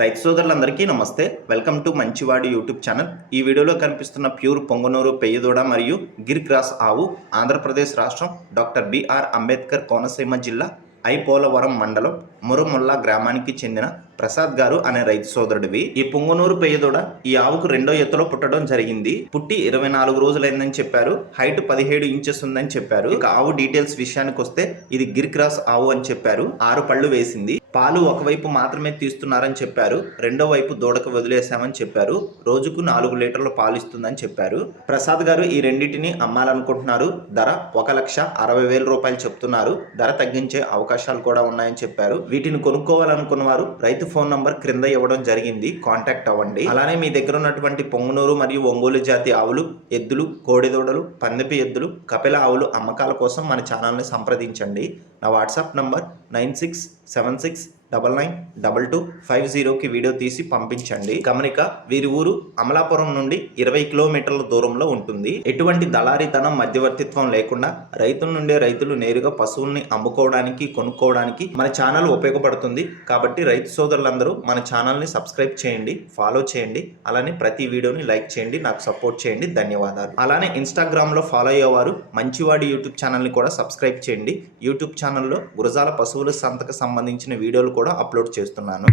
రైతు సోదరులందరికీ నమస్తే. Welcome to Manchivadu YouTube channel. ఈ వీడియోలో కనిపిస్తున్న ప్యూర్ పొంగనూరు పెయ్యదోడ మరియు గిర్ క్రాస్ ఆవు ఆంధ్రప్రదేశ్ రాష్ట్రం డాక్టర్ బిఆర్ అంబేద్కర్ కోనసీమ జిల్లా ఐపోలవరం మండలం మురుముల్లా గ్రామానికి చెందిన ప్రసాద్ గారు అనే రైతు సోదరుడివి. ఈ పొంగునూరు పెయ్యదోడ ఈ ఆవుకు రెండో ఎత్తులో పుట్టడం జరిగింది. పుట్టి ఇరవై నాలుగు రోజులైందని చెప్పారు. హైట్ పదిహేడు ఇంచెస్ ఉందని చెప్పారు. ఇక ఆవు డీటెయిల్స్ విషయానికి వస్తే ఇది గిర్ క్రాస్ ఆవు అని చెప్పారు. ఆరు పళ్ళు వేసింది. పాలు ఒకవైపు మాత్రమే తీస్తున్నారని చెప్పారు. రెండో వైపు దూడకు వదిలేశామని చెప్పారు. రోజుకు నాలుగు లీటర్ల పాలు ఇస్తుందని చెప్పారు. ప్రసాద్ గారు ఈ రెండింటిని అమ్మాలనుకుంటున్నారు. ధర ఒక లక్ష అరవై వేల రూపాయలు చెప్తున్నారు. ధర తగ్గించే అవకాశాలు కూడా ఉన్నాయని చెప్పారు. వీటిని కొనుక్కోవాలనుకున్న వారు రైతు ఫోన్ నంబర్ క్రింద ఇవ్వడం జరిగింది. కాంటాక్ట్ అవ్వండి. అలానే మీ దగ్గర ఉన్నటువంటి పొంగునూరు మరియు ఒంగోలు జాతి ఆవులు ఎద్దులు కోడిదూడలు పందిపి ఎద్దులు కపిల ఆవులు అమ్మకాల కోసం మన ఛానల్ని సంప్రదించండి. నా WhatsApp number nine six seven six double nine double two five జీరోకి వీడియో తీసి పంపించండి. గమనిక వీరి ఊరు అమలాపురం నుండి ఇరవై కిలోమీటర్ల దూరంలో ఉంటుంది. ఎటువంటి దళారీతనం మధ్యవర్తిత్వం లేకుండా రైతుల నుండే రైతులు నేరుగా పశువుల్ని అమ్ముకోవడానికి కొనుక్కోవడానికి మన ఛానల్ ఉపయోగపడుతుంది. కాబట్టి రైతు సోదరులందరూ మన ఛానల్ని సబ్స్క్రైబ్ చేయండి ఫాలో చేయండి. అలానే ప్రతి వీడియోని లైక్ చేయండి నాకు సపోర్ట్ చేయండి. ధన్యవాదాలు. అలానే ఇన్స్టాగ్రామ్లో ఫాలో అయ్యేవారు మంచివాడి యూట్యూబ్ ఛానల్ని కూడా సబ్స్క్రైబ్ చేయండి. యూట్యూబ్ ఛానల్లో గురజాల పశువుల సంతకు సంబంధించిన వీడియోలు కూడా కూడా అప్లోడ్ చేస్తున్నాను.